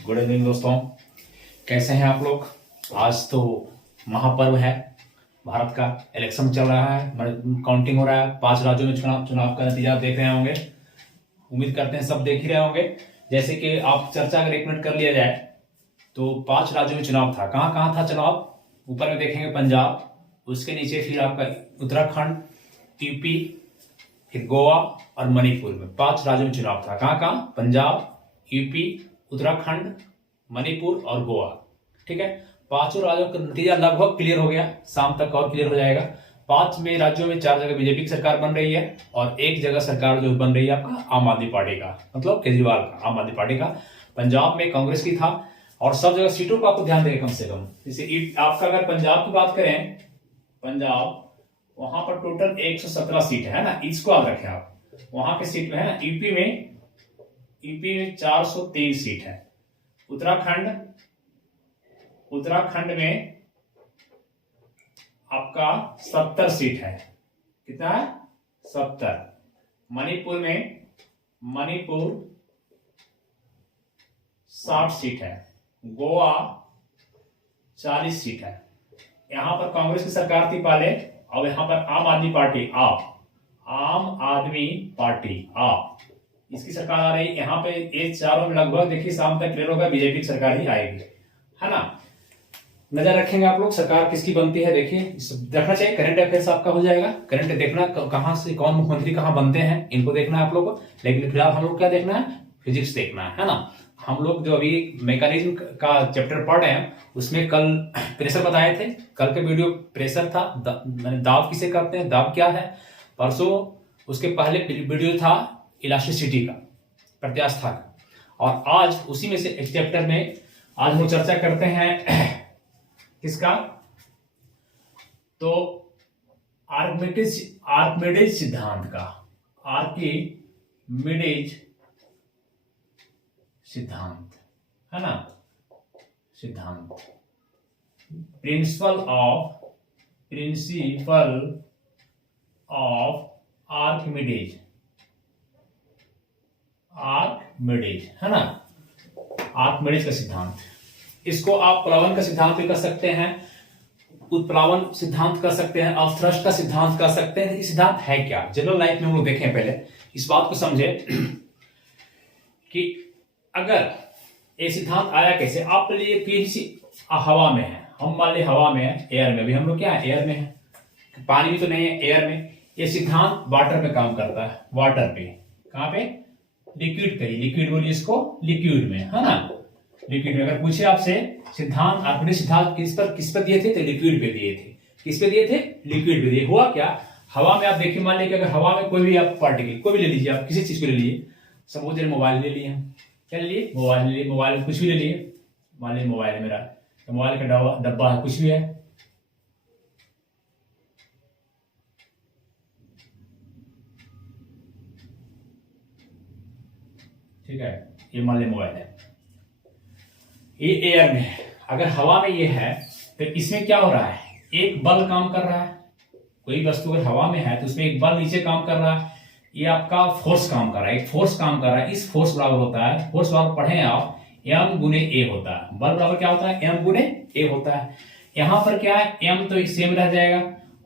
Good evening दोस्तों, कैसे हैं आप लोग। आज तो महापर्व है, भारत का इलेक्शन चल रहा है, काउंटिंग हो रहा है। 5 राज्यों में चुनाव का नतीजा देख रहे होंगे। उम्मीद करते हैं सब देख ही रहे होंगे। जैसे कि आप चर्चा अगर 1 मिनट कर लिया जाए तो 5 राज्यों में चुनाव था। कहाँ कहाँ था चुनाव, ऊपर में देखेंगे पंजाब, उसके नीचे फिर आपका उत्तराखंड, यूपी, फिर गोवा और मणिपुर में 5 राज्यों में चुनाव था। कहाँ कहाँ, पंजाब, यूपी, उत्तराखंड, मणिपुर और गोवा। ठीक है, 5 राज्यों का नतीजा लगभग क्लियर हो गया, शाम तक और क्लियर हो जाएगा। 5 में राज्यों में 4 जगह बीजेपी की सरकार बन रही है और 1 जगह सरकार जो बन रही है आपका आम आदमी पार्टी का, मतलब केजरीवाल का, आम आदमी पार्टी का। पंजाब में कांग्रेस की था और सब जगह सीटों पर आपको ध्यान देगा कम से कम। जैसे आपका अगर पंजाब की बात करें, पंजाब वहां पर टोटल 117 सीट है ना, इसको याद रखें आप। वहां के सीट में है ना, यूपी में 423 सीट है। उत्तराखंड में आपका 70 सीट है। कितना है, 70। मणिपुर 60 सीट है। गोवा 40 सीट है। यहां पर कांग्रेस की सरकार थी पहले, अब यहां पर आम आदमी पार्टी आप इसकी सरकार आ रही। यहाँ पे ये चारों में लगभग देखिए शाम तक क्लियर होगा, बीजेपी की सरकार ही आएगी, है ना। नजर रखेंगे आप लोग सरकार किसकी बनती है। देखिए देखना चाहिए, करंट अफेयर्स आपका हो जाएगा। करंट देखना कहां से कौन मुख्यमंत्री कहां बनते हैं, इनको देखना है आप लोग को। लेकिन फिलहाल हम लोग क्या देखना है, फिजिक्स देखना है ना। हम लोग जो अभी मैकेनिज्म का चैप्टर पढ़ रहे हैं उसमें कल प्रेशर बताए थे। कल के वीडियो प्रेशर था, मैंने दाब किसे कहते हैं, दाब क्या है। परसों उसके पहले वीडियो था इलास्टिसिटी का, प्रत्यास्था का। और आज उसी में से एक चैप्टर में आज हम चर्चा करते हैं किसका, तो आर्किमिडीज सिद्धांत का। आर्किमिडीज सिद्धांत है ना, सिद्धांत, प्रिंसिपल ऑफ आर्किमिडीज है ना, आर्किमिडीज का सिद्धांत। इसको आप प्लावन का सिद्धांत भी कर सकते हैं, उत्प्लावन सिद्धांत कर सकते हैं, आप थ्रस्ट का सिद्धांत कर सकते हैं। ये सिद्धांत है क्या, जनरल लाइफ में हम लोग देखें, पहले इस बात को समझे कि अगर ये सिद्धांत आया कैसे। आप लिए किसी हवा में है, हम मान ली हवा में है, एयर में भी हम लोग क्या है, एयर में है, पानी भी तो नहीं है, एयर में। ये सिद्धांत वाटर पे काम करता है, वाटर पे। कहां पे, लिक्विड पे, लिक्विड बोलिए इसको, लिक्विड में, है ना, लिक्विड में। अगर पूछे आपसे सिद्धांत, आपने सिद्धांत किस पर दिए थे, तो लिक्विड पे दिए थे। किस पे दिए थे, लिक्विड पे दिए। हुआ क्या, हवा में आप देखिए, मान लीजिए अगर हवा में कोई भी आप पार्टिकल कोई भी ले लीजिए, आप किसी चीज को ले लीजिए, सपोज मोबाइल ले लिए, क्या ले लिए, मोबाइल ले लिए, मोबाइल कुछ भी ले लिए, मान लीजिए मोबाइल है मेरा, तो मोबाइल का डब्बा है, कुछ भी है, ठीक है, ये मान लीजिए मोबाइल है, ये एयर में है। अगर हवा में ये है तो इसमें क्या हो रहा है, एक बल काम कर रहा है। कोई वस्तु अगर हवा में है तो उसमें एक बल नीचे काम कर रहा है, ये आपका फोर्स काम कर रहा है, एक फोर्स काम कर रहा है। इस फोर्स बराबर होता है, फोर्स बराबर पढ़े आप, m गुने ए होता है। बल बराबर क्या होता है, m गुने ए होता है। यहां पर क्या है, m तो सेम रह जाएगा।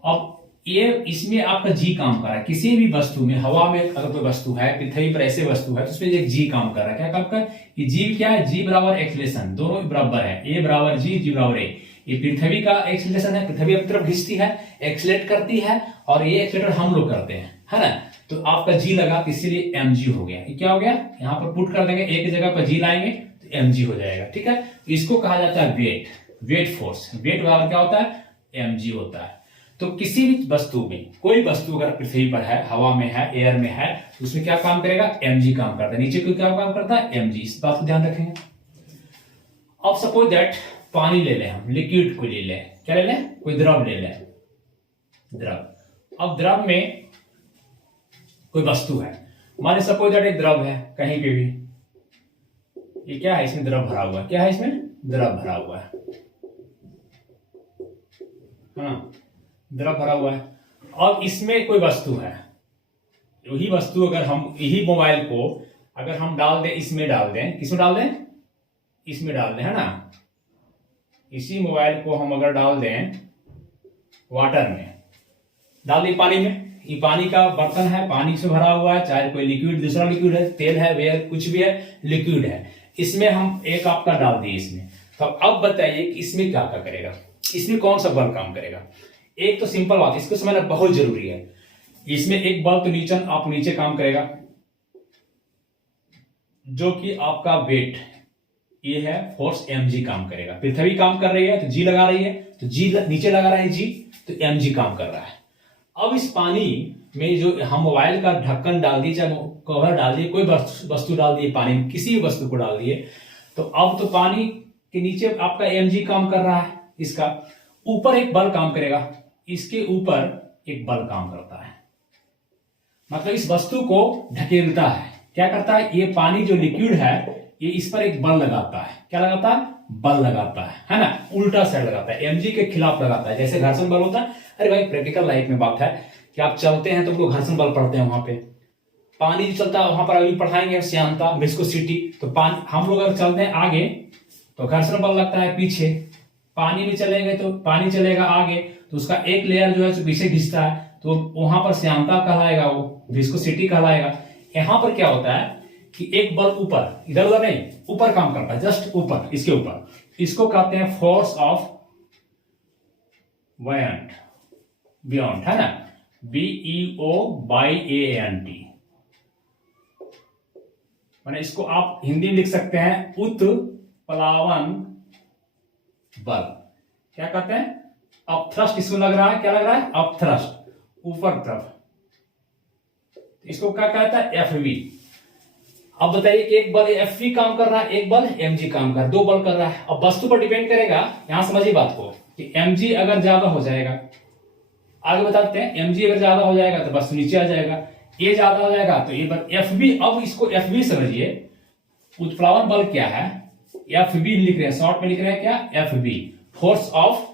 अब ये इसमें आपका जी काम कर रहा है। किसी भी वस्तु में, हवा में अगर कोई वस्तु है, पृथ्वी पर ऐसे वस्तु है तो उसमें एक जी काम कर रहा है। क्या काम कर रहा है, ये जी क्या है, जी बराबर एक्सीलरेशन, दोनों बराबर है, ए बराबर जी बराबर ए। ये पृथ्वी का एक्सीलरेशन है, पृथ्वी अपनी तरफ खींचती है, एक्सीलरेट करती है, और ये एक्सीलरेटर हम लोग करते हैं, है ना। तो आपका जी लगा, इसीलिए mg हो गया। ये क्या हो गया, यहां पर पुट कर देंगे, एक जगह पर जी लाएंगे तो mg हो जाएगा, ठीक है। इसको कहा जाता है वेट फोर्स। वेट बराबर क्या होता है, mg होता है। तो किसी भी वस्तु में, कोई वस्तु अगर पृथ्वी पर है, हवा में है, एयर में है, तो उसमें क्या काम करेगा, mg काम करता है। नीचे कोई क्या काम करता है, mg। इस बात को ध्यान रखेंगे। अब सपोज दैट पानी ले लें, हम लिक्विड को ले लें, क्या ले लें, कोई द्रव ले लें, द्रव। अब द्रव में कोई वस्तु है, मान लीजिए सपोज दैट एक द्रव है कहीं पे भी, ये क्या है, इसमें द्रव भरा हुआ है, क्या है, इसमें द्रव भरा हुआ है, हाँ, द्रव भरा हुआ है। और इसमें कोई वस्तु है, वही वस्तु अगर हम, यही मोबाइल को अगर हम डाल दें, इसमें डाल दें, किसमें डाल दें, इसमें डाल दें, है ना, इसी मोबाइल को हम अगर डाल दें वाटर में, डाल दें पानी में, ये पानी का बर्तन है, पानी से भरा हुआ है, चाहे कोई लिक्विड, दूसरा लिक्विड है, तेल है, वेयर कुछ भी है, लिक्विड है, इसमें हम एक आपका डाल दिए इसमें। तो अब बताइए कि इसमें क्या क्या करेगा, इसमें कौन सा बल काम करेगा। एक तो सिंपल बात, इसको समझना बहुत जरूरी है। इसमें एक बल तो नीचे काम करेगा, जो कि आपका वेट ये है, फोर्स mg काम करेगा। पृथ्वी काम कर रही है तो g लगा रही है, तो g नीचे लगा रहा है g, तो mg काम कर रहा है। अब इस पानी में जो हम मोबाइल का ढक्कन डाल दिए, चाहे कवर डाल दिए, कोई वस्तु डाल दिए पानी में, किसी भी वस्तु को डाल दिए, तो अब तो पानी के नीचे आपका mg काम कर रहा है, इसका ऊपर एक बल काम करेगा, इसके ऊपर एक बल काम करता है, मतलब इस वस्तु को ढकेलता है। क्या करता है, ये पानी जो लिक्विड है ये इस पर एक बल लगाता है। क्या लगाता है, बल लगाता है ना, उल्टा साइड लगाता है, mg के खिलाफ लगाता है, जैसे घर्षण बल होता है। अरे भाई प्रैक्टिकल लाइफ में बात है कि आप चलते हैं तो घर्षण बल पड़ते हैं, वहां पे पानी जो चलता है वहां पर अभी पढ़ाएंगे श्यानता, विस्कोसिटी। तो पानी हम लोग अगर चलते हैं आगे तो घर्षण बल लगता है पीछे, पानी में चलेंगे तो पानी चलेगा आगे, तो उसका एक लेयर जो है जो पीछे खींचता है, तो वहां पर श्यानता कहलाएगा, वो विस्कोसिटी कहलाएगा। यहां पर क्या होता है कि एक बल ऊपर, इधर उधर नहीं, ऊपर काम करता है, जस्ट ऊपर, इसके ऊपर, इसको कहते हैं फोर्स ऑफ वायंट, बियॉन्ड, है ना, BEOYANT, मैंने इसको आप हिंदी में लिख सकते हैं उत्प्लावन बल। क्या कहते हैं, अपथ्रस्ट इसको लग रहा है, क्या लग रहा है, अपथ्रस्ट, ऊपर तरफ, इसको क्या कहता है, FV। अब बताइए कि एक बल FV काम कर रहा है, एक बल mg काम कर रहा है, दो बल कर रहा है। अब वस्तु पर डिपेंड करेगा, यहां समझिए बात को कि mg अगर ज्यादा हो जाएगा, आगे बताते हैं, mg अगर ज्यादा हो जाएगा तो वस्तु नीचे आ जाएगा, ये ज्यादा हो जाएगा तो ये बल FV। अब इसको FV समझिए, उत्प्लावन बल क्या है, FV लिख रहे हैं, शॉर्ट में लिख रहे हैं क्या, FV, फोर्स ऑफ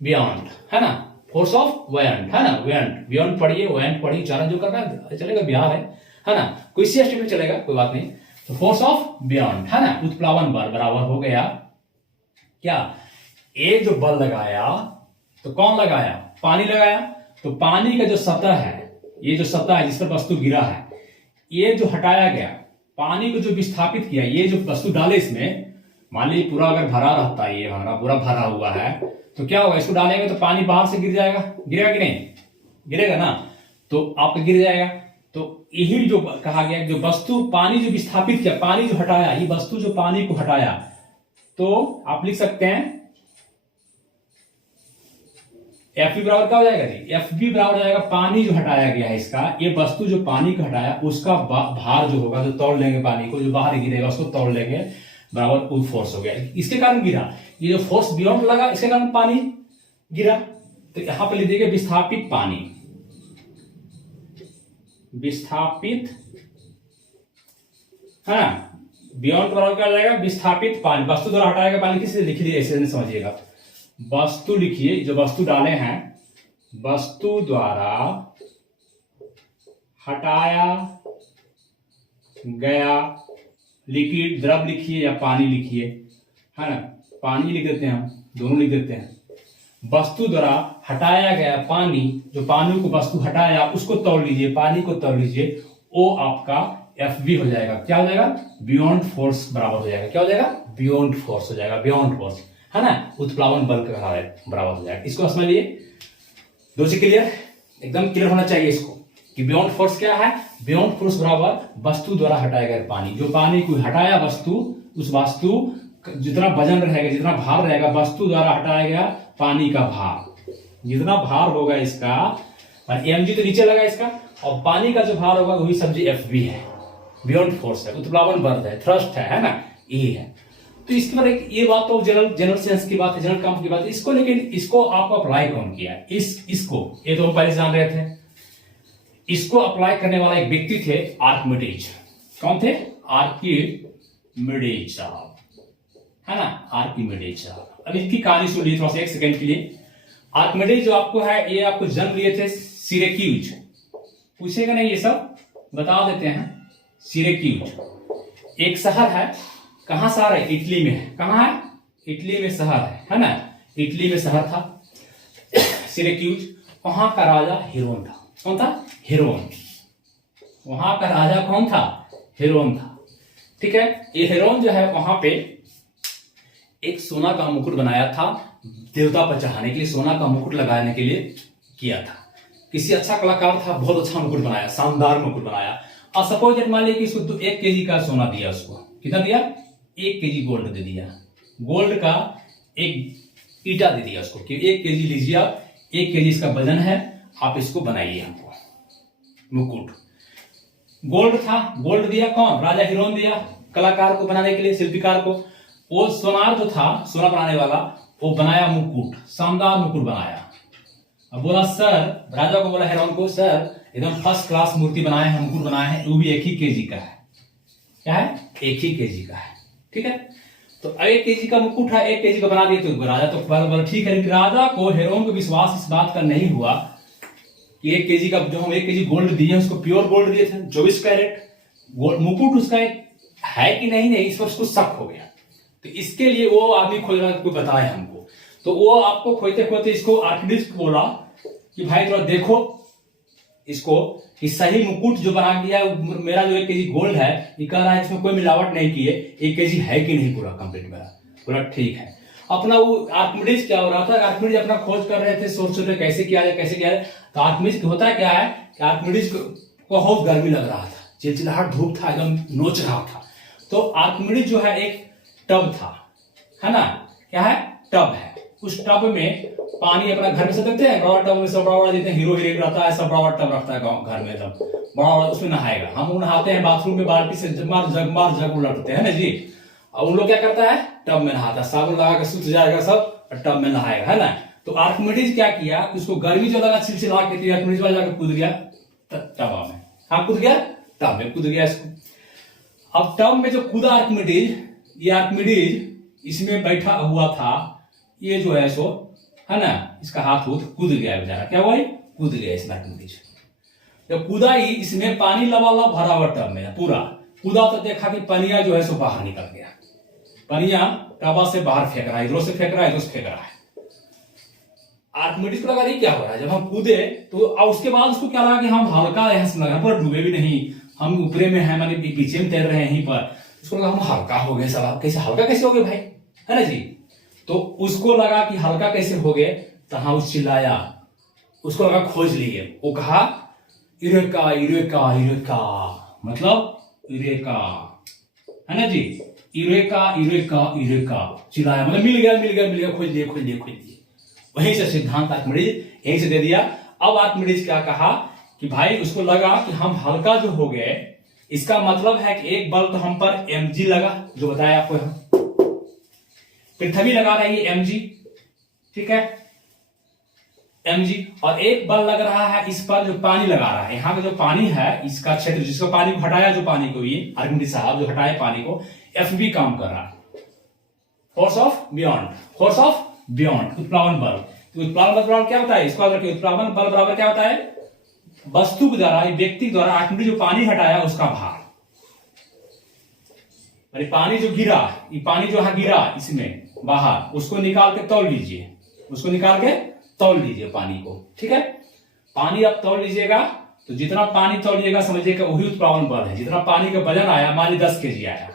बियॉन्ड, है ना, फोर्स ऑफ वायंट, है ना, वायंट, बियॉन्ड पढ़िए, वायंट पढ़िए, उच्चारण जो करना है चलेगा, बिहार है ना, कोई सी स्टेप में चलेगा, कोई बात नहीं। तो फोर्स ऑफ बियॉन्ड, है ना, उत्प्लावन बल बराबर हो गया क्या, ये जो बल लगाया तो कौन लगाया, पानी लगाया, तो पानी का जो सतह है, ये जो सतह है जिस पर वस्तु गिरा है, ये जो हटाया गया, पानी को जो विस्थापित किया, ये जो वस्तु डाले इसमें, मान लीजिए पूरा अगर भरा रहता है, ये हमारा पूरा भरा हुआ है, तो क्या होगा, इसको डालेंगे तो पानी बाहर से गिर जाएगा, गिरेगा कि नहीं, गिरेगा ना, तो आपका गिर जाएगा। तो यही जो कहा गया, जो वस्तु पानी जो विस्थापित किया, पानी जो हटाया, ये वस्तु जो पानी को हटाया, तो आप लिख सकते हैं FV बराबर क्या हो जाएगा जी, FV बराबर हो जाएगा पानी जो हटाया गया है इसका, ये वस्तु जो पानी को हटाया उसका भार जो होगा, जो तोड़ लेंगे पानी को, जो बाहर गिरेगा उसको तोड़ लेंगे, बराबर वो फोर्स हो गया, इसके कारण गिरा। ये जो फोर्स बियॉन्ड लगा, इसके कारण पानी गिरा। तो यहां पर लिख दीजिए विस्थापित पानी, विस्थापित, है ना, बियॉन्ड बराबर क्या हो जाएगा, विस्थापित पानी, वस्तु द्वारा हटाया गया पानी, किसी लिख लीजिए, ऐसे समझिएगा, वस्तु लिखिए, जो वस्तु डाले हैं, वस्तु द्वारा हटाया गया लिक्विड, द्रव लिखिए या पानी लिखिए, है ना, पानी लिख देते हैं हम, दोनों लिख देते हैं, वस्तु द्वारा हटाया गया पानी, जो पानी को वस्तु हटाया उसको तोड़ लीजिए, पानी को तोड़ लीजिए, वो आपका FV हो जाएगा, क्या हो जाएगा, बियॉन्ड फोर्स बराबर हो जाएगा, क्या हो जाएगा, बियॉन्ड फोर्स हो जाएगा, बियॉन्ड फोर्स, है ना, उत्प्लावन बल का बराबर हो जाएगा। इसको समझिए, दो से क्लियर, एकदम क्लियर होना चाहिए इसको कि बियॉन्ड फोर्स क्या है, बियॉन्ड फोर्स बराबर वस्तु द्वारा हटाया गया पानी, जो पानी को हटाया वस्तु, उस वस्तु जितना वजन रहेगा, जितना भार रहेगा, वस्तु द्वारा हटाया गया पानी का भार, जितना भार होगा इसका, mg तो नीचे लगा इसका, और पानी का जो भार होगा वही समझिए FV है, बियॉन्ड फोर्स है, उत्प्लावन बल है, थ्रस्ट है ना, ये है। तो इसके बाद एक ये बात तो जनरल सेंस की बात है, जनरल काम की बात है, इसको लेकिन इसको आपको अप्लाई कौन किया है, इसको ये तो हम पहले जान रहे थे, इसको अप्लाई करने वाला एक व्यक्ति थे आर्किमिडीज। कौन थे, आर्किमिडीज साहब, है ना, आर्किमिडीज साहब। अब इसकी कहानी सुन लीजिए थोड़ा सा, एक सेकंड के लिए। आर्किमिडीज जो आपको है, ये आपको जन्म लिए थे सिरेक्यूज, पूछेगा नहीं ये सब, बता देते हैं। सिरेक्यूज एक शहर है कहाँ शहर है? इटली में है। कहाँ है? इटली में शहर है ना? इटली में शहर था सिरेक्यूज। वहां का राजा हेरोन था। कौन था? हेरोन। वहां का राजा कौन था? हेरोन था। ठीक है। ये हेरोन जो है वहां पे एक सोना का मुकुट बनाया था, देवता पर चढ़ाने के लिए सोना का मुकुट लगाने के लिए किया था। किसी अच्छा कलाकार था, बहुत अच्छा मुकुट बनाया, शानदार मुकुट बनाया। और सपोज मान लीजिए कि इसको 1 केजी का सोना दिया, उसको कितना दिया? 1 केजी गोल्ड दे दिया। गोल्ड का एक ईटा दे दिया उसको कि 1 केजी लीजिए आप, 1 केजी इसका वजन है, आप इसको बनाइए हमको मुकुट। गोल्ड था, गोल्ड दिया कौन? राजा हिरोन दिया कलाकार को बनाने के लिए, शिल्पकार को। वो सोनार जो था, सोना बनाने वाला, वो बनाया मुकुट, शानदार मुकुट बनाया। अब बोला सर, राजा को बोला हिरोन को, सर एकदम फर्स्ट क्लास मूर्ति बनाए हैं, मुकुट बनाए हैं, वो भी 1 ही केजी का है। क्या है? 1 ही केजी का है। ठीक है। तो 1 केजी का मुकुट है, 1 केजी का बना दिए। तो राजा तो बोला ठीक है, लेकिन राजा को, हिरोन को विश्वास इस बात का नहीं हुआ कि 1 केजी का, जो हम 1 केजी गोल्ड दिए उसको प्योर गोल्ड दिए थे, 24 कैरेट गोल्ड मुकुट उसका है कि नहीं इस पर उसको शक हो गया। तो इसके लिए वो आदमी खोज रहा, कोई बताए हमको। तो वो आपको खोजते खोजते इसको आर्किमिडीज को बोला कि भाई थोड़ा देखो इसको कि सही मुकुट जो बना दिया है, मेरा जो 1 केजी गोल्ड है, ये कह रहा है इसमें कोई मिलावट नहीं की है, 1 केजी है कि नहीं पूरा कंप्लीट मेरा। बोला ठीक है। अपना वो आर्किमिडीज क्या हो रहा था, आर्किमिडीज अपना खोज कर रहे थे, सोच रहे कैसे किया जाए, कैसे किया जाए। तो आर्किमिडीज होता क्या है कि आर्किमिडीज को बहुत गर्मी लग रहा था, चिलचिलाहट धूप था, एकदम नोच रहा था। तो आर्किमिडीज जो है एक टब था, है ना? क्या है? टब है। उस टब में पानी अपना घर में से देखते हैं, बड़ा टब में सब बड़ा देते हैं, हीरो हीरोइन रहता है, सब बड़ा टब रखता है गाँव घर में, एकदम बड़ा बड़ा, उसमें नहाएगा। हम लोग नहाते हैं बाथरूम में, बाल्टी से जग उलटते हैं ना जी। और उन लोग क्या करता है? टब में नहाता है, साबुन लगा के सूख जाएगा सब और टब में नहाएगा, है ना? तो आर्किमिडीज क्या किया, उसको गर्मी जो लगा चिलचिला के, आर्किमिडीज वाला जाकर कूद गया टब में। हाँ, कूद गया टब में, कूद गया इसको। अब टब में जो कूदा आर्किमिडीज, ये आर्किमिडीज इसमें बैठा हुआ था, ये जो है सो, है ना, इसका हाथ कूद गया बेचारा। क्या हुआ? कूद गया इसमें आर्किमिडीज। जब कूदा ही, इसमें पानी लबालब भरा हुआ टब में पूरा कूदा, तो देखा कि पनिया जो है सो बाहर निकल गया। पनिया टबा से बाहर फेंक रहा है, इधरों से फेंक रहा है, इधर से फेंक रहा है। आर्किमिडीज को लगा ये क्या हो रहा है। जब हम कूदे तो उसके बाद उसको क्या लगा कि हम हल्का, यहाँ से लगा पर डूबे भी नहीं, हम ऊपरे में है, माने पीछे में तैर रहे हैं यहीं पर। उसको लगा हम हल्का हो गए, सवाल कैसे हल्का कैसे हो गए भाई, है ना जी। तो उसको लगा कि हल्का कैसे हो गए, तो हाँ उस चिल्लाया, उसको लगा खोज लिए। वो कहा यूरेका यूरेका यूरेका, मतलब यूरेका, है ना जी। यूरेका यूरेका यूरेका चिल्लाया, मतलब मिल गया मिल गया मिल गया, खोज लिए खोज लिए खोज लिए। वहीं से सिद्धांत आर्किमिडीज यहीं से दे दिया। अब आर्किमिडीज क्या कहा कि भाई, उसको लगा कि हम हल्का जो हो गए, इसका मतलब है कि एक बल तो हम पर mg लगा, जो बताया आपको, पृथ्वी लगा रही है mg, ठीक है, mg। और एक बल लग रहा है इस पर, जो पानी लगा रहा है, यहाँ का जो पानी है, इसका क्षेत्र, जिसको पानी को हटाया, जो पानी को, ये आर्किमिडीज साहब जो हटाए पानी को, Fb काम कर रहा है, force of beyond, force of beyond, उत्प्लावन बल। तो उत्प्लावन बल क्या होता है, इसको याद रखिए, उत्प्लावन बल बराबर क्या होता है? वस्तु के द्वारा, व्यक्ति द्वारा आर्किमिडीज जो पानी हटाया उसका भार। अरे पानी जो गिरा, ये पानी जो यहां गिरा इसमें बाहर, उसको निकाल के तौल लीजिए, उसको निकाल के तौल लीजिए पानी को, ठीक है। पानी आप तौल लीजिएगा, तो जितना पानी तौल लीजिएगा समझिएगा वही उत्प्लावन बल है। जितना पानी का वजन आया, मान लीजिए 10 केजी आया,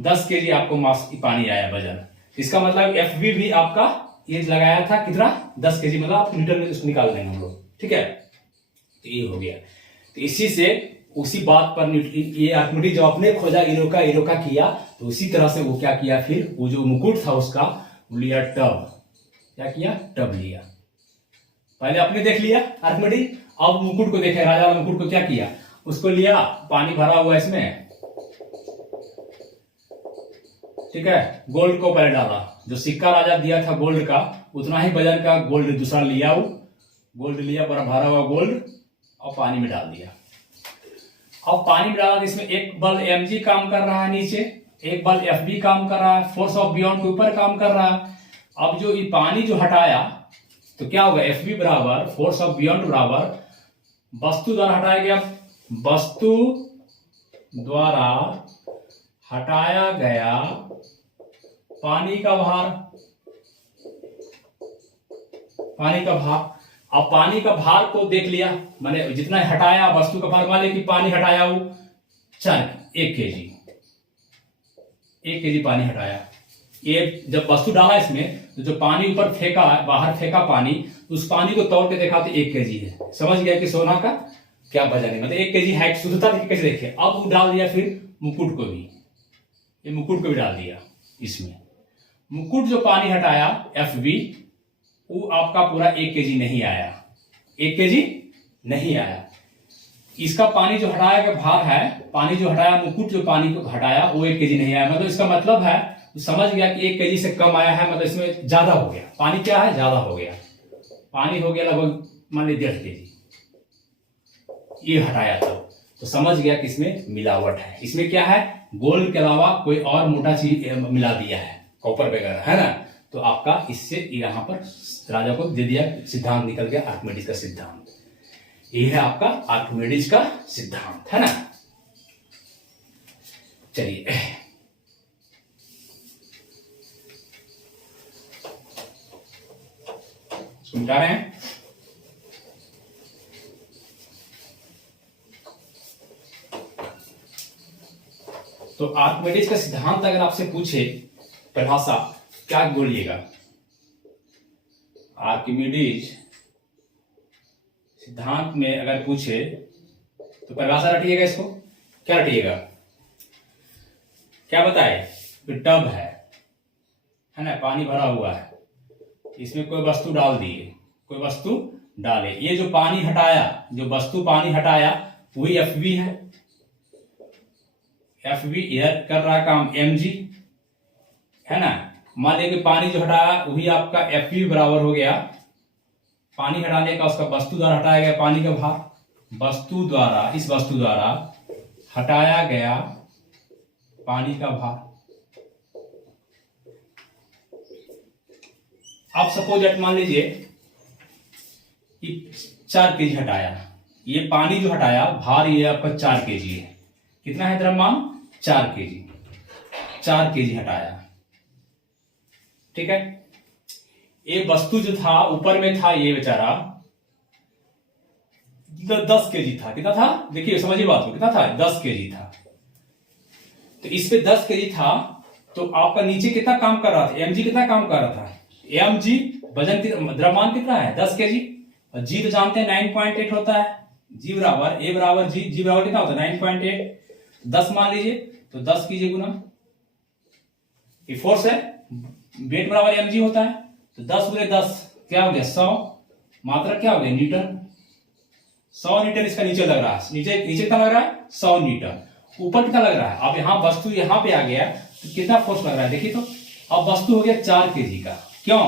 10 केजी आपको मास पानी आया वजन, इसका मतलब Fb भी आपका ये लगाया था कितना, 10 केजी, मतलब आप लीटर में इसको निकाल देंगे हम लोग, ठीक है। तो ये हो गया। तो इसी से, उसी बात पर ये आर्किमिडीज जब अपने खोजा, यूरेका यूरेका किया, तो उसी तरह से वो क्या किया फिर, वो जो मुकुट था उसका, वो लिया टब। क्या किया? टब लिया। पहले अपने देख लिया आर्किमिडीज, अब मुकुट को देखे, राजा वाला मुकुट को क्या किया, उसको लिया, पानी भरा हुआ इसमें, ठीक है। गोल्ड को पहले डाला, जो सिक्का राजा दिया था गोल्ड का, उतना ही वजन का गोल्ड दूसरा लिया, वो गोल्ड लिया, बड़ा भरा हुआ गोल्ड, और पानी में डाल दिया। अब पानी में डाला, इसमें एक बल mg काम कर रहा है नीचे, एक बल Fb काम कर रहा है, फोर्स ऑफ बियॉन्ड के ऊपर काम कर रहा है। अब जो ये पानी जो हटाया, तो क्या होगा, Fb बराबर फोर्स ऑफ बियॉन्ड बराबर वस्तु द्वारा हटाया गया, वस्तु द्वारा हटाया गया पानी का भार। पानी का भार, अब पानी का भार को देख लिया, मैंने जितना हटाया वस्तु का भार, मान लिया कि पानी हटाया वो 1 केजी, 1 केजी पानी हटाया। ये जब वस्तु डाला इसमें तो जो पानी ऊपर फेंका, बाहर फेंका पानी, उस पानी को तौल के देखा तो 1 केजी है। समझ गया कि सोना का क्या वजन है, मतलब 1 केजी है। शुद्धता कैसे देखे, अब वो डाल दिया फिर मुकुट को भी, ये मुकुट को भी डाल दिया इसमें। मुकुट जो पानी हटाया FV, वो आपका पूरा 1 केजी नहीं आया, 1 केजी नहीं आया। इसका पानी जो हटाया का भार है, पानी जो हटाया, मुकुट जो पानी को हटाया वो 1 केजी नहीं आया। मतलब इसका मतलब है, समझ गया कि 1 केजी से कम आया है, मतलब इसमें ज्यादा हो गया पानी। क्या है, ज्यादा हो गया पानी, हो गया लगभग मान लीजिए 1.5 केजी ये हटाया था। तो समझ गया कि इसमें मिलावट है। इसमें क्या है, गोल्ड के अलावा कोई और मोटा चीज मिला दिया है, कॉपर वगैरह, है ना। तो आपका इससे यहाँ पर राजा को दे दिया, सिद्धांत निकल गया आर्किमिडीज का सिद्धांत। ये है आपका आर्किमिडीज का सिद्धांत, है ना। चलिए समझा रहे हैं। तो आर्किमिडीज का सिद्धांत अगर आपसे पूछे परिभाषा, क्या बोलिएगा? आर्किमिडीज सिद्धांत में अगर पूछे तो परिभाषा रटिएगा, इसको क्या रटिएगा, क्या बताए? टब है ना, पानी भरा हुआ है, इसमें कोई वस्तु डाल दिए, कोई वस्तु डाले, ये जो पानी हटाया, जो वस्तु पानी हटाया वही FV है। FV यह कर रहा काम mg, है ना। मान लीजिए कि पानी जो हटाया वही आपका FV बराबर हो गया पानी हटाने का, उसका वस्तु द्वारा हटाया गया पानी का भार, वस्तु द्वारा, इस वस्तु द्वारा हटाया गया पानी का भार। आप सपोज मान लीजिए कि 4 केजी हटाया, ये पानी जो हटाया भार ये आपका 4 केजी है। कितना है द्रव्यमान? 4 केजी, 4 केजी हटाया, ठीक है। ये वस्तु जो था ऊपर में था, ये बेचारा 10 केजी था। कितना था, देखिए समझिए बात को, कितना था? 10 केजी था। तो इस पे 10 केजी था, तो आपका नीचे कितना काम कर रहा था? mg कितना काम कर रहा था? mg वजन, द्रव्यमान कितना है? 10 केजी। और g तो जानते हैं 9.8 होता है। g बराबर a बराबर g बराबर कितना होता है? 9.8। 10 मान लीजिए तो 10 कीजिए गुना, ये फोर्स है, वेट बराबर mg होता है। तो 10 गुने 10 क्या हो गया? 100। मात्रा क्या हो गया? न्यूटन। 100 न्यूटन इसका नीचे लग रहा है। नीचे कितना लग रहा है? 100 न्यूटन। ऊपर कितना लग रहा है? अब यहाँ वस्तु यहाँ पे आ गया तो कितना फोर्स लग रहा है? देखिए तो अब वस्तु हो गया 4 केजी का। क्यों?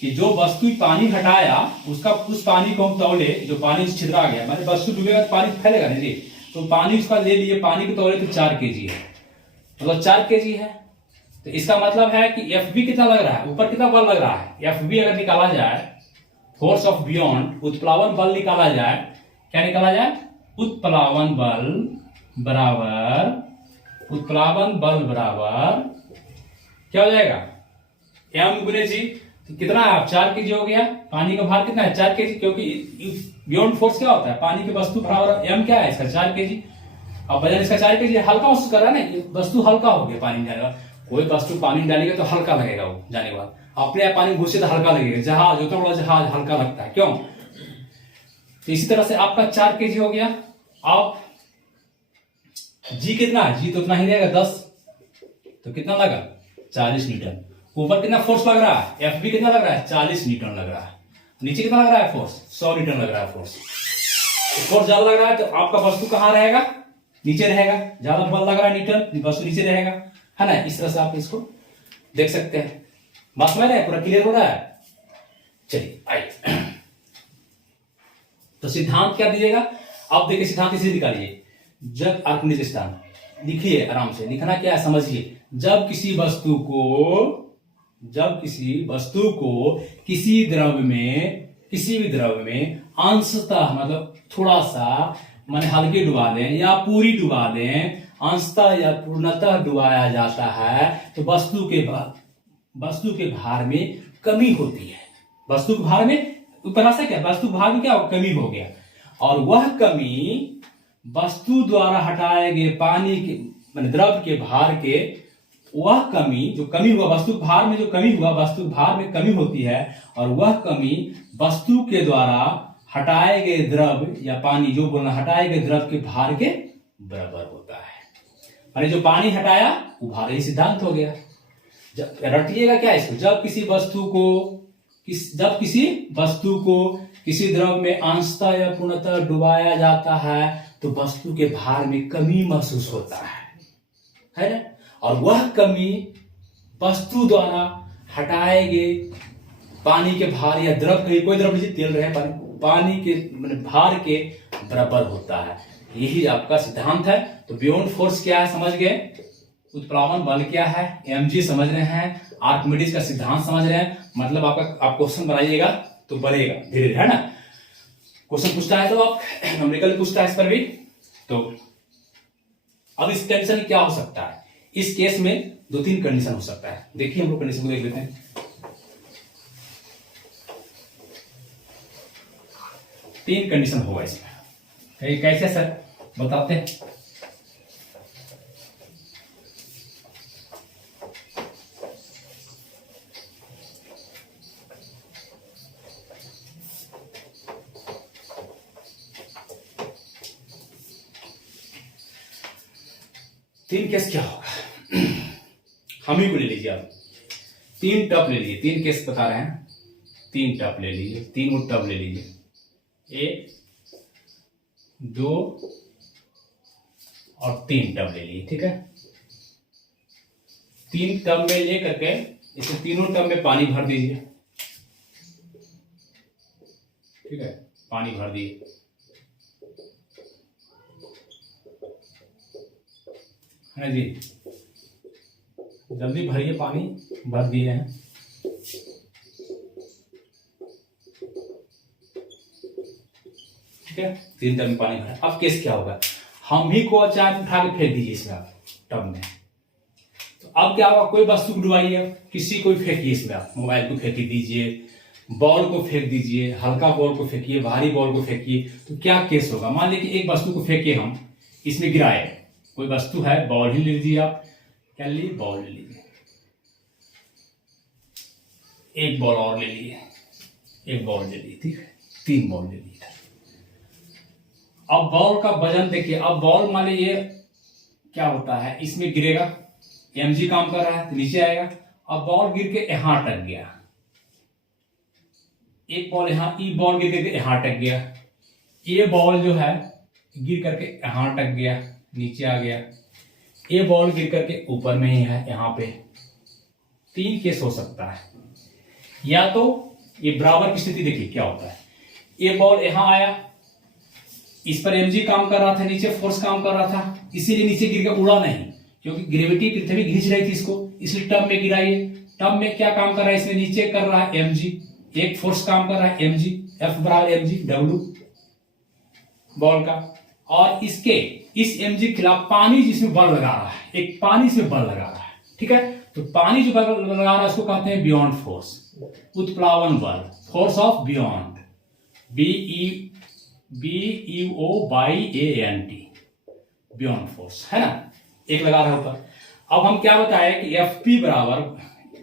कि जो वस्तु पानी हटाया उसका, उस पानी को हम तौले, जो पानी छिद्रा गया, मतलब वस्तु डूबेगा तो पानी फैलेगा नहीं, तो पानी उसका ले लिए, पानी को तौले तो 4 केजी है, मतलब 4 केजी है। तो इसका मतलब है कि FV कितना लग रहा है? ऊपर कितना बल लग रहा है? FV अगर निकाला जाए, फोर्स ऑफ बियॉन्ड, उत्प्लावन बल निकाला जाए, क्या निकाला जाए? उत्प्लावन बल बराबर, उत्प्लावन बल बराबर क्या हो जाएगा? m गुने जी। तो कितना है? 4 केजी हो गया। पानी का भार कितना है? 4 केजी, क्योंकि बियॉन्ड फोर्स क्या होता है? पानी के वस्तु बराबर m क्या है इसका? 4 केजी। अब वजन इसका 4 केजी, हल्का महसूस कर रहा है ना, वस्तु हल्का हो गया पानी में जाने का। कोई वस्तु पानी में डालेगा तो हल्का लगेगा, वो जाने के बाद अपने आप पानी घुसे तो हल्का लगेगा। जहाज, जो बड़ा जहाज हल्का लगता है, क्यों? तो इसी तरह से आपका 4 केजी हो गया। अब जी कितना है? जी तो उतना ही रहेगा 10, तो कितना लगा? 40 न्यूटन। ऊपर कितना फोर्स लग रहा है? FV कितना लग रहा है? 40 न्यूटन लग रहा है। नीचे कितना लग रहा है फोर्स? 100 न्यूटन लग रहा है फोर्स। फोर्स ज्यादा लग रहा है तो आपका वस्तु कहाँ रहेगा? नीचे रहेगा। ज्यादा बल लग रहा है न्यूटन, वस्तु नीचे रहेगा, है ना। इस तरह से आप इसको देख सकते हैं। बात समझ रहे हैं? पूरा क्लियर हो रहा है? चलिए आइए, तो सिद्धांत क्या दीजिएगा? अब देखिए सिद्धांत इसे निकालिए। जब आर्किमिडीज सिद्धांत लिखिए, आराम से लिखना क्या है समझिए। जब किसी वस्तु को किसी द्रव्य में, किसी भी द्रव्य में अंशतः, मतलब थोड़ा सा, माने हल्के डुबा दें या पूरी डुबा दें, अंशतः या पूर्णतः डुबाया जाता है तो वस्तु के भार में कमी होती है। वस्तु के भार में परिभाषा क्या, वस्तु के भार में क्या कमी हो गया, और वह कमी वस्तु द्वारा हटाए गए पानी के द्रव के भार के, वह कमी जो कमी हुआ वस्तु भार में, जो कमी हुआ वस्तु भार में कमी होती है, और वह कमी वस्तु के द्वारा हटाए गए द्रव या पानी, जो बोलना हटाए गए द्रव के भार के बराबर होता है। अरे जो पानी हटाया वो भार, ही सिद्धांत हो गया। जब रटिएगा क्या इसको, जब किसी वस्तु को किसी द्रव में अंशतः या पूर्णतः डुबाया जाता है तो वस्तु के भार में कमी महसूस होता है ना, और वह कमी वस्तु द्वारा हटाए गए पानी के भार या द्रव, कोई द्रव लीजिए, तेल रहे पानी के भार के बराबर होता है। यही आपका सिद्धांत है। तो बियॉन्ड फोर्स क्या है समझ गए, उत्प्लावन बल क्या है, mg समझ रहे हैं, आर्किमिडीज का सिद्धांत समझ रहे हैं, मतलब आप क्वेश्चन बनाइएगा तो बनेगा धीरे धीरे, है ना। क्वेश्चन पूछता है तो आप न्यूमेरिकल पूछता है इस पर भी। तो अब इस कंडीशन क्या हो सकता है, इस केस में 2-3 कंडीशन हो सकता है। देखिए हम लोग कंडीशन को देख लेते हैं। 3 कंडीशन होगा इसमें। कैसे सर बताते हैं। तीन केस क्या होगा हम ही को ले लीजिए आप, 3 टब ले लीजिए, 3 केस बता रहे हैं, 3 टब ले लीजिए, 3 टब ले लीजिए, 1 2 और 3 टब ले लीजिए, ठीक है। 3 टब में ले करके इसे तीनों टब में पानी भर दीजिए, ठीक है, पानी भर दिए, है ना जी, जल्दी भरिए, पानी भर दिए हैं। ठीक है, 3 टब में पानी भरा। अब केस क्या होगा, हम ही को अचानक उठा के फेंक दीजिए इसमें आप टब में, तो अब क्या होगा, कोई वस्तु को डुबाइए, किसी को फेंकिए इसमें, आप मोबाइल को फेंक दीजिए, बॉल को फेंक दीजिए, हल्का बॉल को फेंकिए, भारी बॉल को फेंकिए, तो क्या केस होगा। मान लीजिए कि एक वस्तु को फेंके हम, इसमें गिराए, कोई वस्तु है, बॉल ही ले लीजिए आप, क्या लीजिए, बॉल ले लीजिए, एक बॉल और ले लिए, एक बॉल ले ली, ठीक है, 3 बॉल ले ली। अब बॉल का वजन देखिए, अब बॉल मान लीजिए क्या होता है, इसमें गिरेगा, mg काम कर रहा है तो नीचे आएगा। अब बॉल गिर के यहां अटक गया, एक बॉल यहां, ई बॉल गिर के यहां अटक गया, ये बॉल जो है गिर करके यहां अटक गया, नीचे आ गया, ये बॉल गिर करके ऊपर में ही है यहां पे। 3 केस हो सकता है, या तो ये बराबर की स्थिति देखिए क्या होता है, ये बॉल यहां आया, इस पर mg काम कर रहा था, नीचे फोर्स काम कर रहा था, इसीलिए नीचे गिर के उड़ा नहीं, क्योंकि ग्रेविटी पृथ्वी खींच रही थी इसको, इसलिए टब में गिराइए। टब में क्या काम कर रहा है, इसमें नीचे कर रहा है mg, एक फोर्स काम कर रहा है mg, F बराबर mg W बॉल का, और इसके इस mg के खिलाफ पानी जिसमें बल लगा रहा है, एक पानी से बल लगा रहा है, ठीक है। तो पानी जो बल लगा रहा है उसको कहते हैं बियॉन्ड फोर्स, उत्प्लावन बल, force of beyond, BEUOBANT, beyond force, है ना, एक लगा रहा है ऊपर। अब हम क्या बताए कि FP बराबर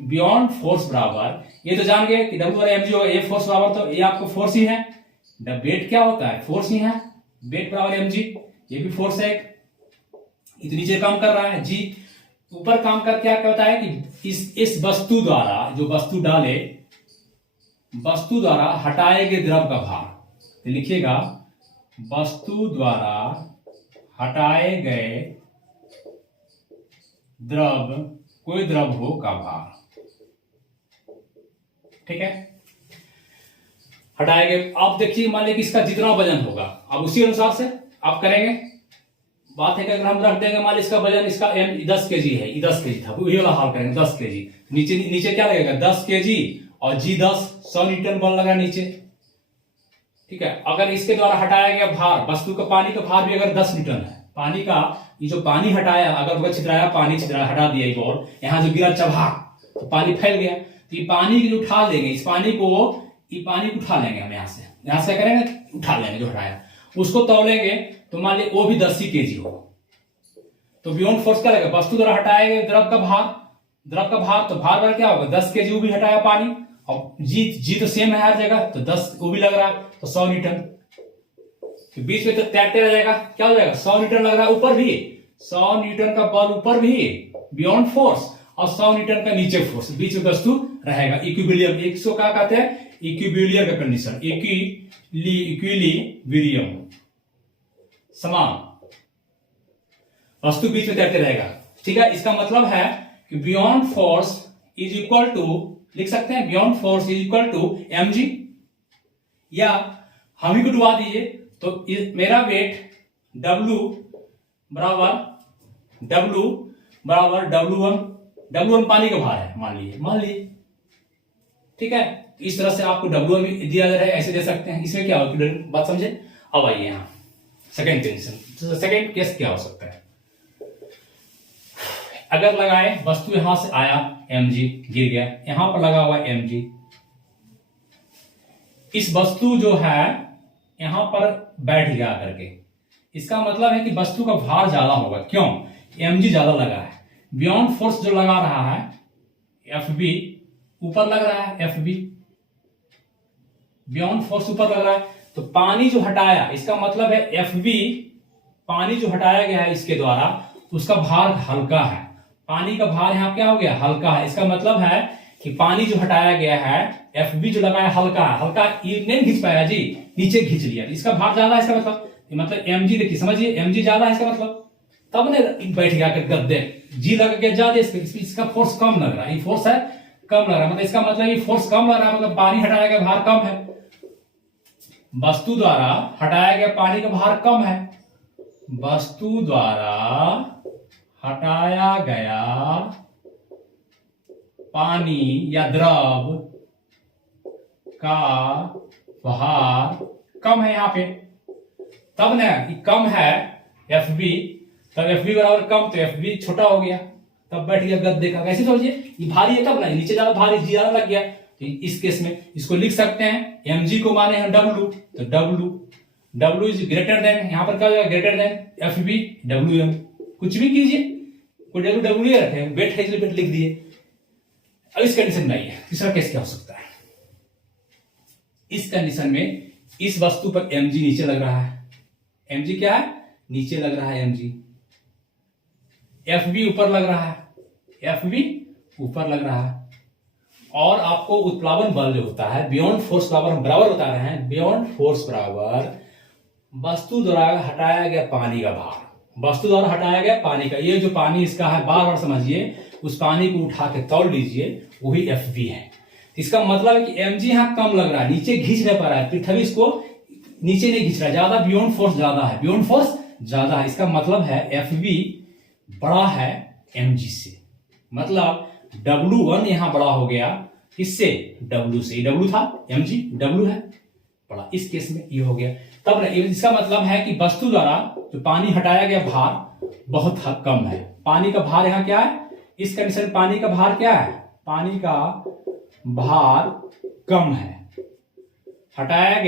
बियॉन्ड फोर्स बराबर, ये तो जान गए कि W बराबर mg होगा, ये फोर्स बराबर, तो ये आपको फोर्स ही है, वेट क्या होता है, फोर्स ही है, वेट बराबर mg, ये भी फोर्स है, ये तो नीचे काम कर रहा है g, ऊपर काम कर क्या कहता है कि इस वस्तु द्वारा, जो वस्तु डाले, वस्तु द्वारा हटाए गए द्रव का भार, तो लिखिएगा वस्तु द्वारा हटाए गए द्रव, कोई द्रव हो का भार, ठीक है, हटाए गए। अब देखिए मान लीजिए कि इसका जितना वजन होगा, अब उसी अनुसार से आप करेंगे। बात है कि अगर हम रख देंगे मान लीजिए इसका वजन, इसका m 10 kg है, 10 kg था, वही वाला हाल करेंगे 10 kg, नीचे नीचे क्या लगेगा 10 kg और g 10, 100 न्यूटन बल लगा नीचे, ठीक है। अगर इसके द्वारा हटाया गया भार, वस्तु का पानी का भार भी अगर 10 न्यूटन है, पानी का ये जो पानी हटाया, अगर बगल छितराया, पानी छितरा हटा दिया ये बॉल, यहाँ जो गिरा चबा तो पानी फैल गया, तो ये पानी को उठा लेंगे, इस पानी को उठा लेंगे हम यहाँ से क्या करेंगे, उठा लेंगे जो हटाया, उसको तौलेंगे तो मान लीजिए वो भी 10 ही केजी हो, तो बियॉन्ड फोर्स क्या लगेगा, वस्तु द्वारा हटाया गया द्रव का भार, तो भार क्या होगा 10 केजी, वो भी हटाया पानी, और जी तो सेम है हर जगह, तो 10 वो भी लग रहा है, तो 100 न्यूटन, तो बीच में तो तैरते रह जाएगा, क्या हो जाएगा 100 न्यूटन लग रहा है, ऊपर भी 100 न्यूटन का बल ऊपर भी बियॉन्ड फोर्स, और 100 न्यूटन का नीचे फोर्स, बीच में वस्तु रहेगा इक्विलिब्रियम, इसको क्या कहते हैं, इक्विलिब्रियम का कंडीशन, इक्विलिब्रियम, समान वस्तु बीच में तैरते रहेगा, ठीक है। इसका मतलब है कि beyond force is equal to, लिख सकते हैं beyond force is equal to mg, या हम ही को डुबा दीजिए तो मेरा वेट W बराबर W1 पानी का भार है, मान लीजिए, ठीक है। इस तरह से आपको W1 दिया जा रहा है, ऐसे दे सकते हैं, इसमें क्या होगा बात समझे। अब आइए यहाँ सेकेंड टेंशन, सेकेंड केस क्या हो सकता है, अगर लगाए वस्तु यहां से आया mg, गिर गया, यहां पर लगा हुआ mg, इस वस्तु जो है यहां पर बैठ गया करके, इसका मतलब है कि वस्तु का भार ज्यादा होगा, क्यों, mg ज्यादा लगा है, बियॉन्ड फोर्स जो लगा रहा है Fb ऊपर लग रहा है, Fb बियॉन्ड फोर्स ऊपर लग रहा है, तो पानी जो हटाया, इसका मतलब है Fb, पानी जो हटाया गया है इसके द्वारा, उसका भार हल्का है, पानी का भार यहाँ क्या हो गया, हल्का है, इसका मतलब है कि पानी जो हटाया गया है Fb जो लगाया हल्का है, हल्का ये नहीं खींच पाया जी, नीचे खींच लिया, इसका भार ज्यादा है, इसका मतलब mg देखिए, समझिए mg ज्यादा है, इसका मतलब तब ने बैठ गया कर गद्दे, जी लग गया ज्यादा, इसका फोर्स कम लग रहा है, ये फोर्स है कम लग रहा है, मतलब इसका मतलब ये फोर्स कम लग रहा है, मतलब पानी हटाया गया भार कम है, वस्तु द्वारा हटाया गया पानी का भार कम है, वस्तु द्वारा हटाया गया पानी या द्रव का भार कम है यहाँ पे, तब ना कम है Fb, तब Fb बराबर कम, तो Fb छोटा हो गया, तब बैठ गया गद्दे का, कैसे समझिए, ये भारी है तब ना, नीचे ज्यादा भारी, जी ज्यादा लग गया, तो इस केस में इसको लिख सकते हैं, mg को माने हैं W, तो W इज ग्रेटर देन, यहां पर क्या हो जाएगा, ग्रेटर देन Fb Wm, कुछ भी कीजिए, कोई W रखे, वेट है इसलिए वेट लिख दिए। अब इस कंडीशन में आइए, तीसरा केस क्या हो सकता है, इस कंडीशन में इस वस्तु पर mg नीचे लग रहा है, mg क्या है, नीचे लग रहा है mg, Fb ऊपर लग रहा है, Fb ऊपर लग रहा है, और आपको उत्प्लावन बल जो होता है, बियॉन्ड फोर्स बराबर हम बराबर बता रहे हैं, बियॉन्ड फोर्स बराबर वस्तु द्वारा हटाया गया पानी का भार, वस्तु द्वारा हटाया गया पानी का, ये जो पानी इसका है, बार बार समझिए, उस पानी को उठा के तौल लीजिए, वही Fb है, इसका मतलब है कि mg यहाँ कम लग रहा है, नीचे खींच नहीं पा रहा है, पृथ्वी इसको नीचे नहीं खींच रहा है, ज्यादा बियॉन्ड फोर्स ज्यादा है, बियॉन्ड फोर्स ज्यादा है, इसका मतलब है Fb बड़ा है mg से, मतलब W1 यहां बड़ा हो गया, इससे W से, W था mg, W है बड़ा, इस केस में ये हो गया, तब ना इसका मतलब है कि वस्तु द्वारा जो पानी हटाया गया भार बहुत कम है, पानी का भार यहाँ क्या है, इस कंडीशन पानी का भार क्या है, पानी का भार कम है, हटाया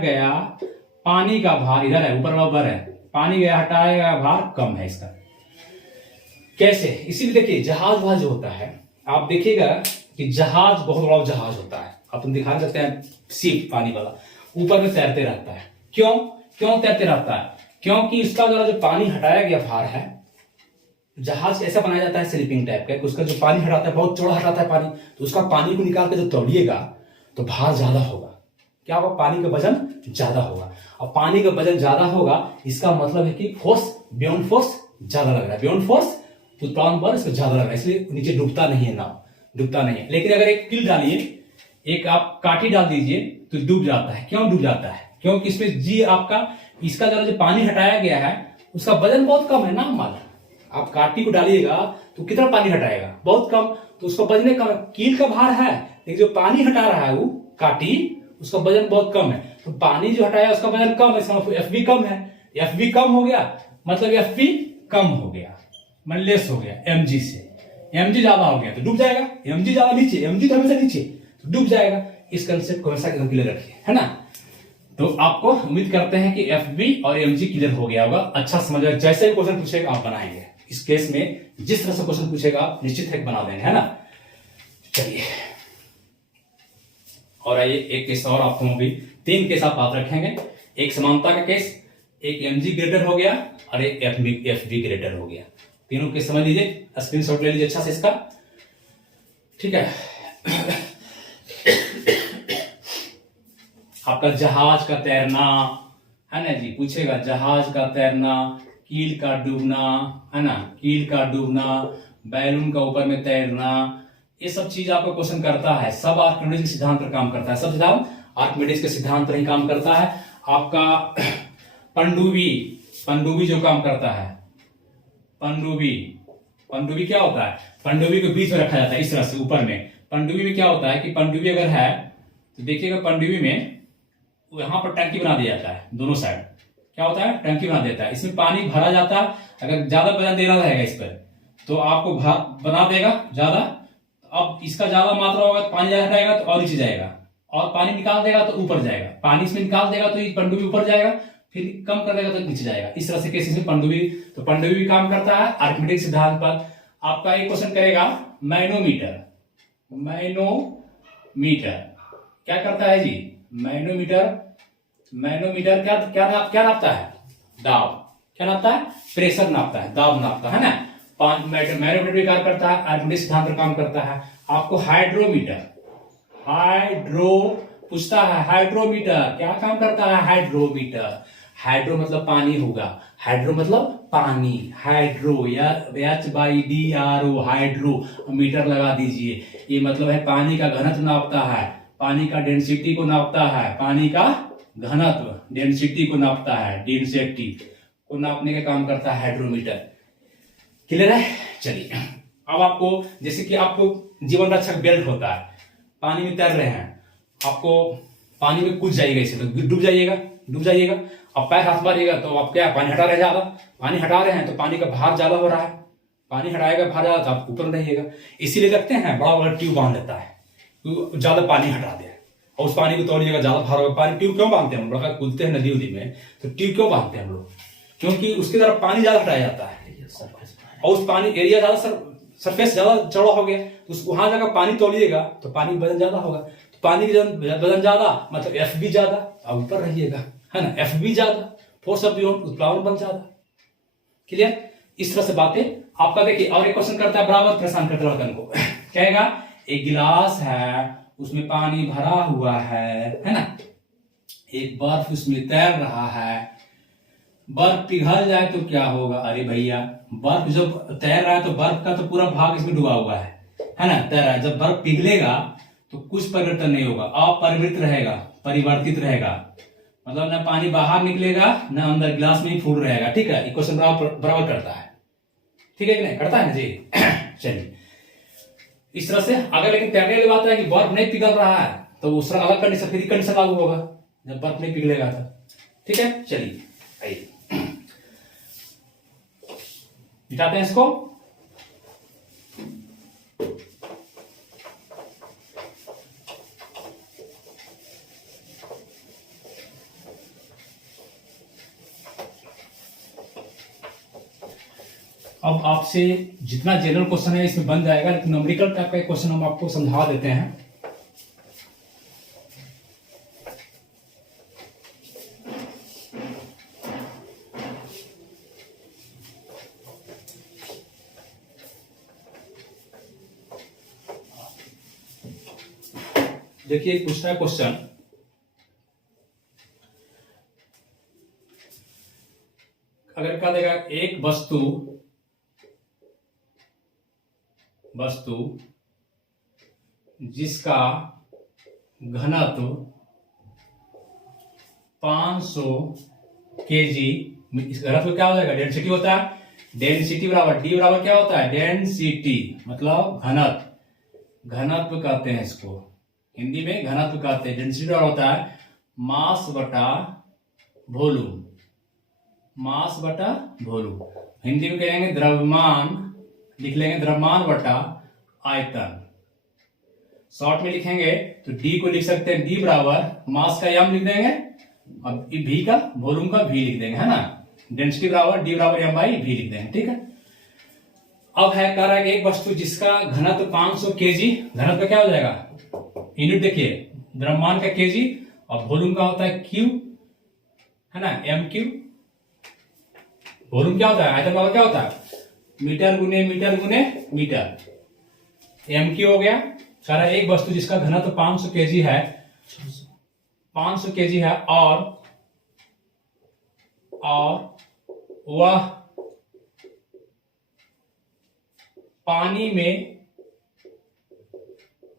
गया पानी का भार इधर है, ऊपर बराबर है, पानी गया हटाया गया भार कम है, इसका कैसे, इसीलिए देखिए जहाज जो होता है, आप देखिएगा कि जहाज बहुत बड़ा जहाज होता है, अपन दिखा सकते हैं, शिप पानी वाला ऊपर में तैरते रहता है, क्यों तैरते रहता है, क्योंकि इसका जो पानी हटाया गया भार है, जहाज ऐसा बनाया जाता है स्लीपिंग टाइप का, उसका जो पानी हटाता है बहुत चौड़ा हटाता है पानी, तो उसका पानी को निकाल के जब तौलिएगा तो भार ज्यादा होगा, क्या होगा, पानी का वजन ज्यादा होगा, और पानी का वजन ज्यादा होगा, इसका मतलब है कि फोर्स, बियॉन्ड फोर्स ज्यादा लग रहा है, बियॉन्ड फोर्स उत्प्लावन बल इसको ज्यादा लग रहा है, इसलिए नीचे डूबता नहीं है, नाव डूबता नहीं है, लेकिन अगर एक कील डालिए, एक आप काठी डाल दीजिए तो डूब जाता है, क्यों डूब जाता है, क्योंकि इसमें जी आपका, इसका जो पानी हटाया गया है उसका वजन बहुत कम है ना, मान आप काटी को डालिएगा तो कितना पानी हटाएगा, बहुत कम, तो उसका वजन कम है, कील का भार है, लेकिन जो पानी हटा रहा है वो काटी, उसका वजन बहुत कम है, तो पानी जो हटाया उसका वजन कम है, इसका Fb कम है, एफ बी कम हो गया मतलब एफ पी कम हो गया, मतलब लेस हो गया एम जी से। एम जी ज्यादा हो गया तो डूब जाएगा, एम जी ज्यादा नीचे, एम जी तो हमेशा नीचे तो डूब जाएगा। इस कंसेप्ट को हमेशा क्लियर रखिए, है ना। तो आपको उम्मीद करते हैं कि एफ बी और एम जी क्लियर हो गया होगा, अच्छा समझ आएगा। जैसे ही क्वेश्चन पूछेगा आप बनाएंगे, इस केस में जिस तरह से क्वेश्चन पूछेगा आप निश्चित है बना देंगे, है ना। चलिए और आइए एक केस और आपको भी 3 केस आप याद रखेंगे, एक समानता का केस, एक एम जी ग्रेटर हो गया और एक एफ बी ग्रेटर हो गया। तीनों केस समझ लीजिए, स्क्रीनशॉट ले लीजिए अच्छा से इसका, ठीक है। आपका जहाज का तैरना, है ना जी, पूछेगा जहाज का तैरना, कील का डूबना, है ना, कील का डूबना, बैलून का ऊपर में तैरना, ये सब चीज आपको क्वेश्चन करता है। सब आर्किमिडीज के सिद्धांत पर काम करता है, सब सिद्धांत आर्किमिडीज के सिद्धांत पर ही काम करता है। आपका पनडुब्बी जो काम करता है, पनडुब्बी क्या होता है, पनडुब्बी को बीच में रखा जाता है इस तरह से ऊपर में। पनडुब्बी में क्या होता है कि पनडुब्बी अगर है तो देखिएगा, पनडुब्बी में यहां पर टंकी बना दिया जाता है, दोनों साइड क्या होता है, टंकी बना देता है, इसमें पानी भरा जाता है। अगर ज्यादा वजन देना रहेगा इस पर तो आपको बना देगा ज्यादा, अब इसका ज्यादा मात्रा होगा तो पानी ज्यादा हटाएगा तो और नीचे जाएगा, और पानी निकाल देगा तो ऊपर जाएगा, पानी इसमें निकाल देगा तो ये पनडुब्बी ऊपर जाएगा, फिर कम कर देगा तो नीचे जाएगा। इस तरह से केस में पनडुब्बी, तो पनडुब्बी भी काम करता है आर्किमिडीज सिद्धांत पर। आपका एक क्वेश्चन करेगा मैनोमीटर क्या करता है जी, मैनोमीटर क्या नापता है, दाब, क्या नापता है, प्रेशर नापता है, दाब नापता है ना। मैनोमीटर भी कार्य करता है, आर्किमिडीज सिद्धांत पर काम करता है। आपको हाइड्रोमीटर पूछता है, हाइड्रोमीटर क्या काम करता है, हाइड्रो मतलब पानी होगा, हाइड्रो मतलब पानी, हाइड्रो या HYDRO हाइड्रो, मीटर लगा दीजिए, ये मतलब है पानी का घनत्व नापता है, पानी का डेंसिटी को नापता है, पानी का घनत्व डेंसिटी को नापता है, डेंसिटी को नापने का काम करता है हाइड्रोमीटर। क्लियर है। चलिए अब आपको, जैसे कि आपको जीवन रक्षक बेल्ट होता है, पानी में तैर रहे हैं, आपको पानी में कूद जाइएगा इसे तो डूब जाइएगा। अब पैर हाथ मारिएगा तो आप क्या, पानी हटा रहे हैं ज्यादा, पानी हटा रहे हैं तो पानी का भार ज्यादा हो रहा है, पानी हटाएगा भार ज्यादा तो आप ऊपर रहिएगा। इसीलिए देखते हैं बड़ा बड़ा ट्यूब बांध लेता है, ज्यादा पानी हटा दे और उस पानी को तोड़िएगा, ज्यादा भार होगा। पानी ट्यूब क्यों बांधते हैं हम लोग, कूदते हैं नदी उदी में तो ट्यूब क्यों बांधते हैं हम लोग, क्योंकि उसकी तरफ पानी ज्यादा हटाया जाता है और उस पानी एरिया ज्यादा सरफेस ज्यादा चौड़ा हो गया तो वहां जाकर पानी तोड़िएगा तो पानी वजन ज्यादा होगा, तो पानी वजन ज्यादा मतलब एफ बी ज्यादा, अब ऊपर रहिएगा, है ना, एफ बी ज्यादा, फोर्स ऑफ बियॉन्ड उत्प्लावन बल ज्यादा। क्लियर। इस तरह से बातें आपका देखिए। और एक क्वेश्चन करता है बराबर परेशान करते लड़कन को, कहेगा एक गिलास है उसमें पानी भरा हुआ है ना, एक बर्फ उसमें तैर रहा है, बर्फ पिघल जाए तो क्या होगा। अरे भैया बर्फ जब तैर रहा है तो बर्फ का तो पूरा भाग इसमें डूबा हुआ है ना, तैर रहा है। जब बर्फ पिघलेगा तो कुछ परिवर्तन नहीं होगा, परिवर्तित रहेगा, मतलब ना पानी बाहर निकलेगा ना अंदर गिलास में ही फूल रहेगा। ठीक है, इक्वेशन बराबर करता है, ठीक है कि नहीं, करता है ना जी। चलिए इस तरह से अगर लेकिन तैरने वाली बात है कि बर्फ नहीं पिघल रहा है तो उस तरह अलग कंडीशन, फिर कंडीशन लागू होगा जब बर्फ नहीं पिघलेगा था। ठीक है, चलिए आइए मिटाते हैं इसको। अब आपसे जितना जनरल क्वेश्चन है इसमें बन जाएगा, लेकिन न्यूमेरिकल टाइप का क्वेश्चन हम आपको समझा देते हैं। देखिए पूछता है क्वेश्चन, अगर कहा देगा एक वस्तु जिसका घनत्व 500 kg, इस घनत्व क्या हो जाएगा, डेंसिटी होता है, डेंसिटी बराबर डी बराबर क्या होता है, डेंसिटी मतलब घनत्व कहते हैं इसको, हिंदी में घनत्व कहते हैं। डेंसिटी बराबर होता है मास बटा वॉल्यूम, मास बटा वॉल्यूम। हिंदी में कहेंगे द्रव्यमान, लिख लेंगे द्रव्यमान बटा आयतन। शॉर्ट में लिखेंगे तो डी को लिख सकते हैं डी बराबर मास का एम लिख देंगे और भी का वॉल्यूम का भी लिख देंगे, है ना। डेंसिटी बराबर डी बराबर एम बाई भी लिख देंगे, ठीक है। अब है कह रहा है कि एक वस्तु जिसका घनत्व 500 केजी, घनत्व क्या हो जाएगा, यूनिट देखिए, द्रव्यमान का केजी और वॉल्यूम का होता है क्यू, है ना, एम क्यू। वॉल्यूम क्या होता है, आयतन का क्या होता है, मीटर गुने मीटर गुने मीटर, एम क्यू हो गया। कह रहा है एक वस्तु जिसका घनत्व 500 केजी है, 500 केजी है और वह पानी में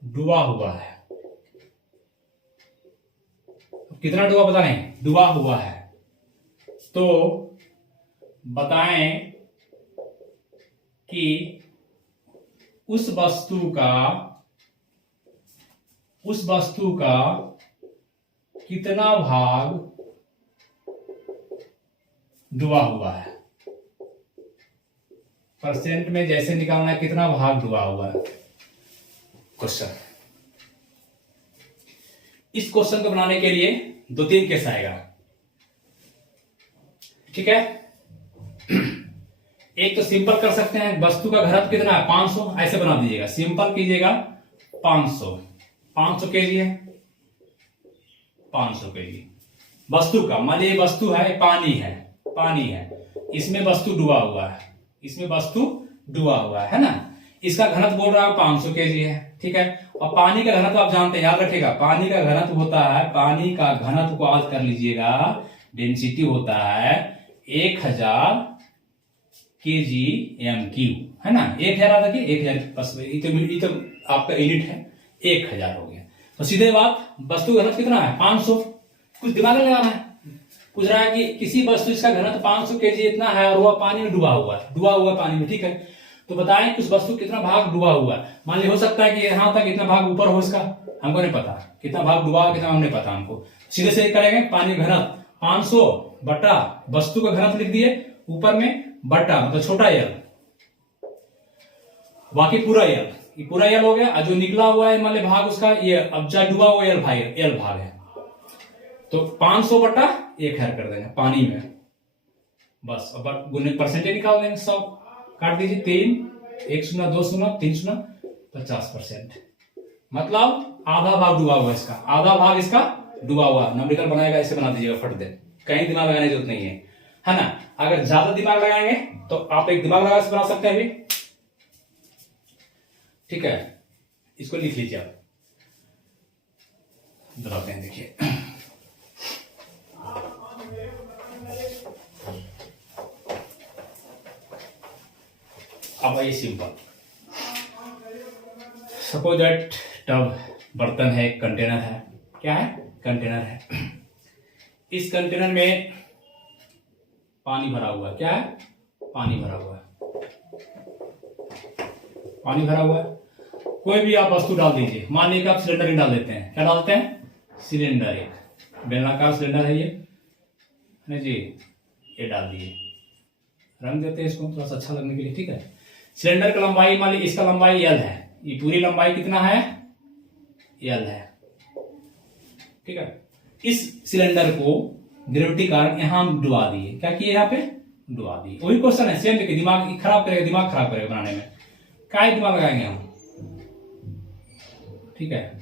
डूबा हुआ है। कितना डूबा पता नहीं, डूबा हुआ है, तो बताएं कि उस वस्तु का कितना भाग डूबा हुआ है। परसेंट में जैसे निकालना है कितना भाग डूबा हुआ है क्वेश्चन। इस क्वेश्चन को बनाने के लिए 2-3 केस आएगा, ठीक है। एक तो सिंपल कर सकते हैं, वस्तु का घनत्व कितना है 500, ऐसे बना दीजिएगा, सिंपल कीजिएगा 500 केजी है, 500 केजी वस्तु का, मान लीजिए वस्तु है पानी है, इसमें वस्तु डूबा हुआ है ना। इसका घनत्व बोल रहा है 500 केजी है, ठीक है। और पानी का घनत्व आप जानते हैं, याद रखिएगा, पानी का घनत्व होता है, पानी का घनत्व को याद कर लीजिएगा, डेंसिटी होता है 1000 केजी एम क्यू, है ना। 1000 आता है, 1000 बस, ये तो आपका यूनिट है, 1000 हो गया। तो सीधे बात, वस्तु घनत्व कितना है 500, कुछ दिमाग लगाना है। पूछ रहा है कि किसी वस्तु जिसका घनत्व 500 केजी इतना है और वह पानी में डूबा हुआ है पानी में, ठीक है। तो बताएं कि उस वस्तु कितना भाग डूबा हुआ है। मान ली हो सकता है कि यहां तक इतना भाग ऊपर हो, इसका हमको नहीं पता कितना भाग डूबा, कितना हम नहीं पता हमको। सीधे से करेंगे, पानी घनत्व 500 बटा वस्तु का घनत्व लिख दिए, ऊपर में बटा मतलब छोटा एल, बाकी पूरा एल, ये पूरा एल हो गया। और जो निकला हुआ है मान ली भाग उसका, ये अब जा डूबा हुआ एल भाग है, तो 500 बटा 1000 कर देंगे पानी में, बस। अब गुने परसेंटेज निकाल देंगे, 100 काट दीजिए, 3 1 0 2 0 3 0 50%, मतलब आधा भाग डूबा हुआ इसका, आधा भाग इसका डूबा हुआ। नंबरिकल बनाएगा, ऐसे बना दीजिएगा, फट दे, कहीं दिमाग लगाने की जरूरत नहीं है ना। अगर ज्यादा दिमाग लगाएंगे तो आप एक दिमाग लगा बना सकते हैं भी, ठीक है। इसको लिख लीजिए आप, दोहराते हैं, देखिए। अब आइए सिंपल, सपोज दैट टब, बर्तन है, कंटेनर है, क्या है, कंटेनर है। इस कंटेनर में पानी भरा हुआ है, क्या है, पानी भरा हुआ है। कोई भी आप वस्तु डाल दीजिए, मान लीजिए आप सिलेंडर ही डाल देते हैं, क्या डालते हैं, सिलेंडर, एक बेलनाकार सिलेंडर है ये, है जी, ये डाल दिए, रंग देते हैं इसको थोड़ा सा अच्छा लगने के लिए, ठीक है। सिलेंडर का लंबाई मान लीजिए इसका लंबाई एल है, ये पूरी लंबाई कितना है, एल है, ठीक है। इस सिलेंडर को ग्रेविटी कारण यहां डुबा दिए, क्या किए, यहाँ पे डुबा दिए। वही क्वेश्चन है, सेम देखिए, दिमाग खराब करेगा बनाने में, क्या दिमाग लगाएंगे हम, ठीक है।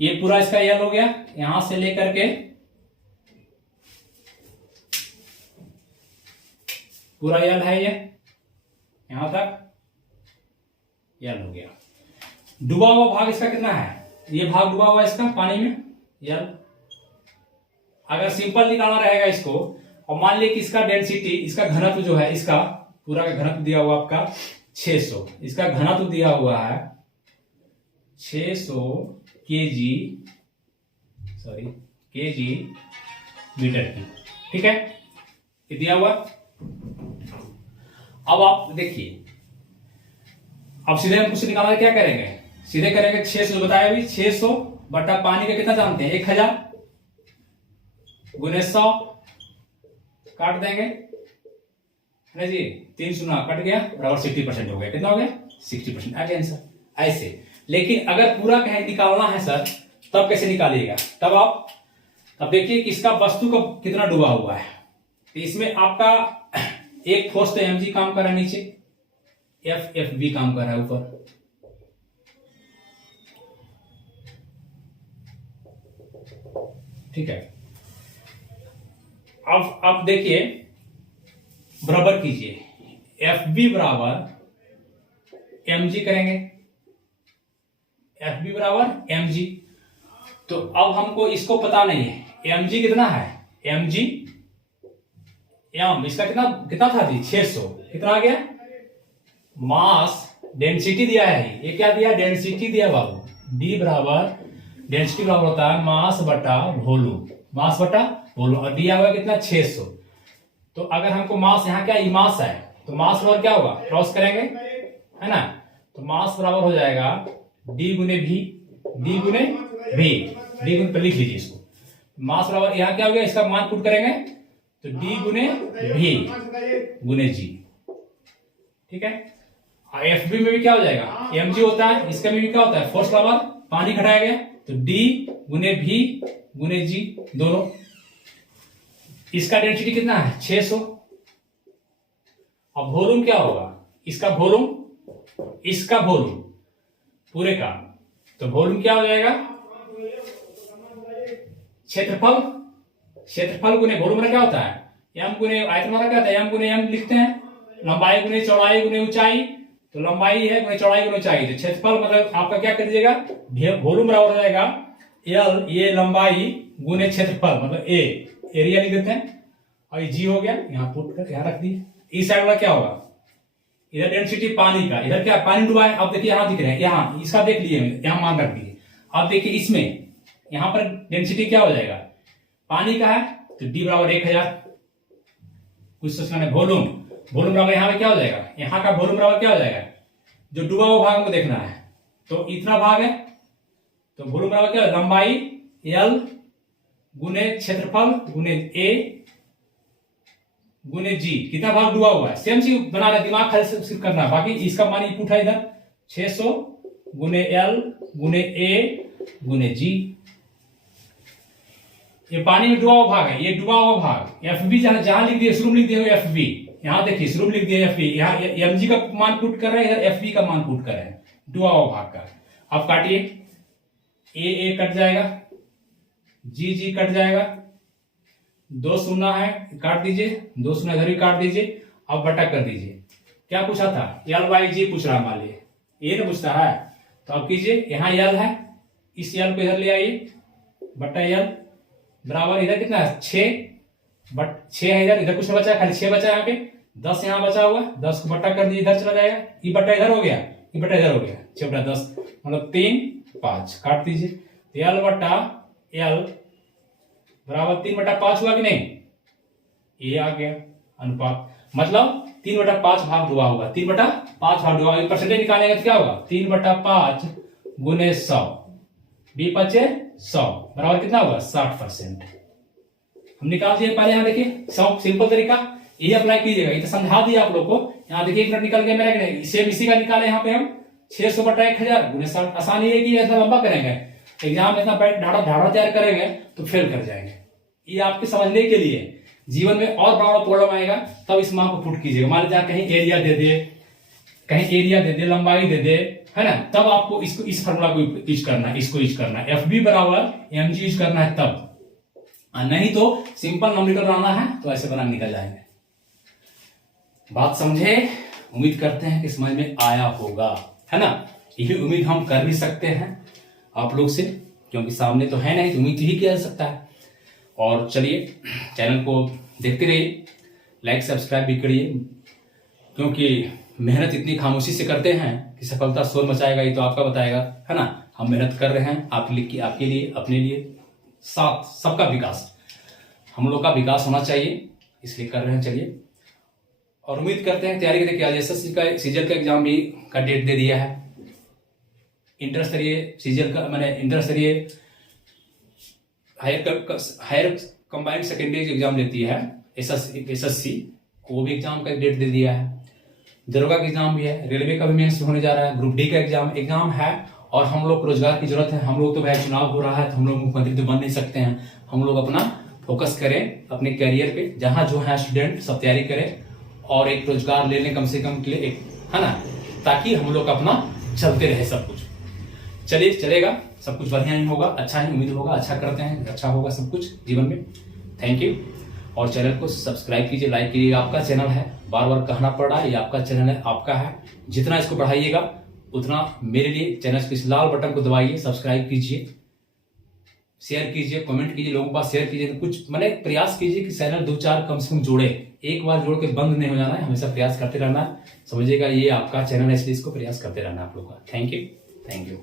ये पूरा इसका एल हो गया, यहां से लेकर के पूरा एल है, ये यहां तक एल हो गया। डूबा हुआ भाग इसका कितना है, ये भाग डूबा हुआ इसका पानी में, एल। अगर सिंपल निकालना रहेगा इसको, और मान लीजिए कि इसका डेंसिटी, इसका घनत्व जो है, इसका पूरा का घनत्व दिया हुआ आपका 600, इसका घनत्व दिया हुआ है 600 केजी मीटर की, ठीक है, ये दिया हुआ। अब आप देखिए, अब सीधे हम कुछ निकालना, क्या करेंगे, सीधे करेंगे 600 बताया अभी, 600 बटा पानी का कितना जानते हैं, 1000 गुने 100, काट देंगे है ना जी, 3 शून्य कट गया बराबर 60% हो गया। कितना हो गया 60% आ गया आंसर। ऐसे लेकिन अगर पूरा कहीं निकालना है सर तब कैसे निकालिएगा, तब आप अब देखिए कि इसका वस्तु का कितना डूबा हुआ है। तो इसमें आपका एक फोर्स तो mg काम कर रहा है नीचे, एफ बी काम कर रहा है ऊपर। ठीक है, अब देखिए बराबर कीजिए, एफ बी बराबर mg करेंगे, एफ बी बराबर mg। तो अब हमको इसको पता नहीं है mg कितना है, mg इसका कितना कितना था जी 600, कितना आ गया मास डेंसिटी दिया है, ये क्या दिया डेंसिटी दिया बाबू, d बराबर डेंसिटी बराबर होता है मास बटा वॉल्यूम, मास बटा वॉल्यूम, और दिया हुआ कितना 600। तो अगर हमको मास यहाँ क्या मास है तो मास बराबर क्या होगा क्रॉस करेंगे है ना, तो मास बराबर हो जाएगा d गुने v, d गुने v, d गुने पे लिख लीजिए इसको, मास बराबर यहाँ क्या हो गया इसका मान पुट करेंगे तो d गुने v गुने g। ठीक है, एफ बी में भी क्या हो जाएगा mg होता है, इसका में भी क्या होता है फोर्स बराबर पानी घटाया गया तो d गुने v गुने g दोनों। इसका डेंसिटी कितना है 600। अब वॉल्यूम क्या होगा इसका वॉल्यूम, इसका वॉल्यूम पूरे का, तो वॉल्यूम क्या हो जाएगा क्षेत्रफल, क्षेत्रफल गुने वॉल्यूम में क्या होता है m गुने आयतन वाला क्या होता है m गुने m लिखते हैं, लंबाई गुने चौड़ाई गुने ऊंचाई, तो लंबाई है गुने चौड़ाई गुने ऊंचाई, तो क्षेत्रफल मतलब आपका क्या कर दीजिएगा वॉल्यूम बराबर हो जाएगा l, ये लंबाई गुने क्षेत्रफल मतलब a, एरिया लिख देते हैं, और ये g हो गया यहाँ पुट कर यहाँ रख दिए। इस साइड वाला क्या होगा इधर डेंसिटी पानी का, इधर क्या पानी डूबा है, अब देखिए यहाँ दिख रहा है, यहाँ इसका देख लिए यहाँ मान रख दिए। अब देखिए इसमें यहाँ पर डेंसिटी क्या हो जाएगा पानी का है तो d बराबर 1000, कुछ सोचना वॉल्यूम, वॉल्यूम बराबर यहाँ पे क्या हो जाएगा, यहाँ का वॉल्यूम बराबर क्या हो जाएगा जो डूबा हुआ भाग को देखना है तो इतना भाग है, तो वॉल्यूम बराबर क्या है लंबाई l गुने क्षेत्रफल गुने a गुने g, कितना भाग डूबा हुआ है सेम चीज बना रहे, दिमाग खाली सिर्फ करना है, बाकी इसका मान इनपुट है इधर 600 गुने l गुने a गुने g। ये पानी में डूबा हुआ भाग है, ये डूबा हुआ भाग एफ बी जहां लिख दिए शुरू में लिख दिए एफ बी, यहाँ देखिए शुरू में लिख दिए एफ बी, यहाँ mg का मान पुट कर रहे हैं, इधर एफ बी का मान पुट कर रहे हैं डूबा हुआ भाग का। अब काटिए ए कट जाएगा, जी कट जाएगा, 2 शून्य है काट दीजिए, 2 शून्य इधर भी काट दीजिए। अब बटा कर दीजिए, क्या पूछा था एल बाई जी पूछ रहा मान लीजिए, ये ना पूछता है, तो अब कीजिए यहाँ एल है, इस एल को इधर ले आइए बटा एल बराबर इधर कितना है 6 बट 6 है इधर, इधर कुछ बचा है खाली 6 बचा है यहाँ पे, 10 यहाँ बचा हुआ, 10 को बटा कर दीजिए इधर चला जाएगा, ये बटा इधर हो गया, ये बटा इधर हो गया, 6 बटा 10 मतलब 3 5 काट दीजिए, एल बटा एल बराबर 3 बटा 5 हुआ कि नहीं, ये आ गया अनुपात, मतलब 3 बटा 5 भाग डूबा होगा, 3 बटा 5 भाग डूबा, परसेंटेज निकालेंगे तो क्या होगा 3 बटा 5 गुने 100, बी पचे 100 बराबर कितना होगा 60%। हम निकाल दिए पहले, यहाँ देखिए सिंपल तरीका यही अप्लाई कीजिएगा, ये तो समझा दिया आप लोग को। यहाँ देखिए 1 मिनट निकल गया मेरा, सेम इसी का निकाले यहाँ पे हम 600 बटा 1000 गुने 60। आसानी है कि इतना लंबा करेंगे, एग्जाम में इतना ढाड़ा तैयार करेंगे तो फेल कर जाएंगे। ये आपके समझने के लिए, जीवन में और बड़ा प्रॉब्लम आएगा तब इस मान को पुट कीजिएगा। मान लीजिए कहीं एरिया दे दे, कहीं एरिया दे दे, लंबाई दे दे, है ना, तब आपको इसको इस फार्मूला को यूज करना है, इसको यूज करना है, एफ बी बराबर एम जी यूज करना है तब, नहीं तो सिंपल नंबर बनाना है तो ऐसे बना निकल जाएंगे। बात समझे? उम्मीद करते हैं कि समझ में आया होगा, है ना। यही उम्मीद हम कर भी सकते हैं आप लोग से, क्योंकि सामने तो है नहीं, तो उम्मीद ही किया जा सकता है। और चलिए चैनल को देखते रहिए, लाइक सब्सक्राइब भी करिए, क्योंकि मेहनत इतनी खामोशी से करते हैं कि सफलता शोर मचाएगा ये तो आपका बताएगा, है ना। हम मेहनत कर रहे हैं आपके लिए, अपने लिए, साथ सबका विकास, हम लोग का विकास होना चाहिए, इसलिए कर रहे हैं। चलिए, और उम्मीद करते हैं तैयारी करके आज एसएससी का सीजल का एग्जाम भी का डेट दे दिया है। इंटर स्तरीय सीजल का मैंने इंटर स्तरीय हायर कंबाइंड सेकेंडरी एग्जाम लेती है एसएससी वो भी एग्जाम का डेट दे दिया है। दरोगा का एग्जाम भी है, रेलवे का भी मेंस होने जा रहा है, ग्रुप डी का एग्जाम है। और हम लोग को रोजगार की जरूरत है। हम लोग तो भाई चुनाव हो रहा है तो हम लोग मुख्यमंत्री तो बन नहीं सकते हैं। हम लोग अपना फोकस करें अपने करियर पे, जहां जो है स्टूडेंट सब तैयारी करें और एक रोजगार लेने कम से कम के लिए एक, है ना, ताकि हम लोग अपना चलते रहे सब कुछ। चलिए चलेगा, सब कुछ बढ़िया ही होगा, अच्छा ही उम्मीद होगा, अच्छा करते हैं, अच्छा होगा सब कुछ जीवन में। Thank you. और चैनल को सब्सक्राइब कीजिए, लाइक कीजिए। आपका चैनल है, बार बार कहना पड़ रहा है, ये आपका चैनल है, आपका है। जितना इसको बढ़ाइएगा उतना मेरे लिए। चैनल के इस लाल बटन को दबाइए, सब्सक्राइब कीजिए, शेयर कीजिए, कमेंट कीजिए, लोगों के पास शेयर कीजिए। तो कुछ मैंने प्रयास कीजिए कि चैनल 2-4 कम से कम जोड़े। एक बार जोड़ के बंद नहीं हो जाना है, हमेशा प्रयास करते रहना है। समझिएगा ये आपका चैनल है, इसलिए इसको प्रयास करते रहना है आप लोगों का। Thank you.